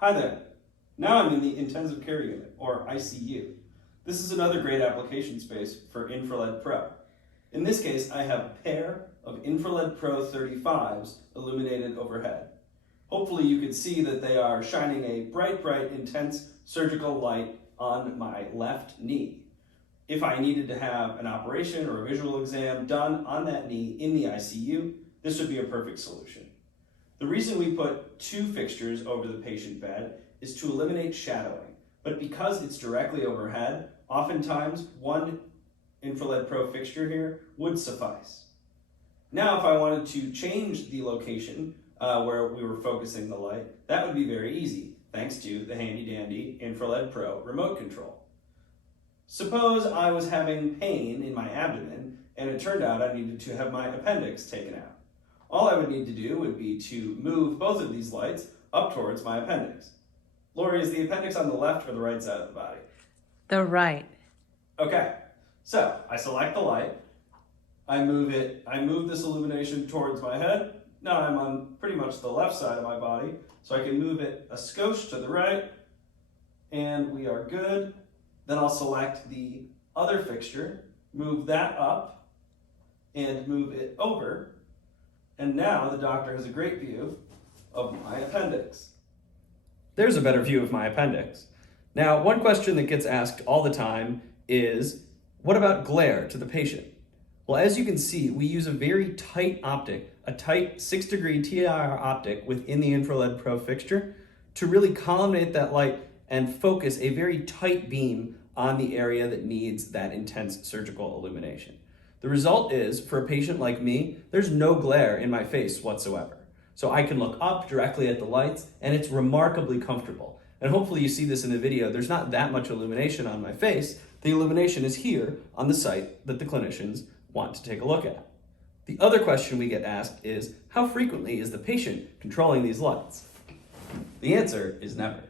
Hi there. Now I'm in the intensive care unit, or ICU. This is another great application space for Infrared Pro. In this case, I have a pair of Infrared Pro 35s illuminated overhead. Hopefully you can see that they are shining a bright, intense surgical light on my left knee. If I needed to have an operation or a visual exam done on that knee in the ICU, this would be a perfect solution. The reason we put two fixtures over the patient bed is to eliminate shadowing, but because it's directly overhead, oftentimes one Infrared Pro fixture here would suffice. Now if I wanted to change the location where we were focusing the light, that would be very easy, thanks to the handy dandy Infrared Pro remote control. Suppose I was having pain in my abdomen and it turned out I needed to have my appendix taken out. All I would need to do would be to move both of these lights up towards my appendix. Lori, is the appendix on the left or the right side of the body? The right. Okay, so I select the light, I move this illumination towards my head. Now I'm on pretty much the left side of my body, so I can move it a skosh to the right, and we are good. Then I'll select the other fixture, move that up, and move it over. And now the doctor has a great view of my appendix. There's a better view of my appendix. Now, one question that gets asked all the time is, what about glare to the patient? Well, as you can see, we use a very tight optic, a tight 6-degree TIR optic within the Infrared Pro fixture to really collimate that light and focus a very tight beam on the area that needs that intense surgical illumination. The result is, for a patient like me, there's no glare in my face whatsoever. So I can look up directly at the lights and it's remarkably comfortable. And hopefully you see this in the video, there's not that much illumination on my face. The illumination is here on the site that the clinicians want to take a look at. The other question we get asked is, how frequently is the patient controlling these lights? The answer is never.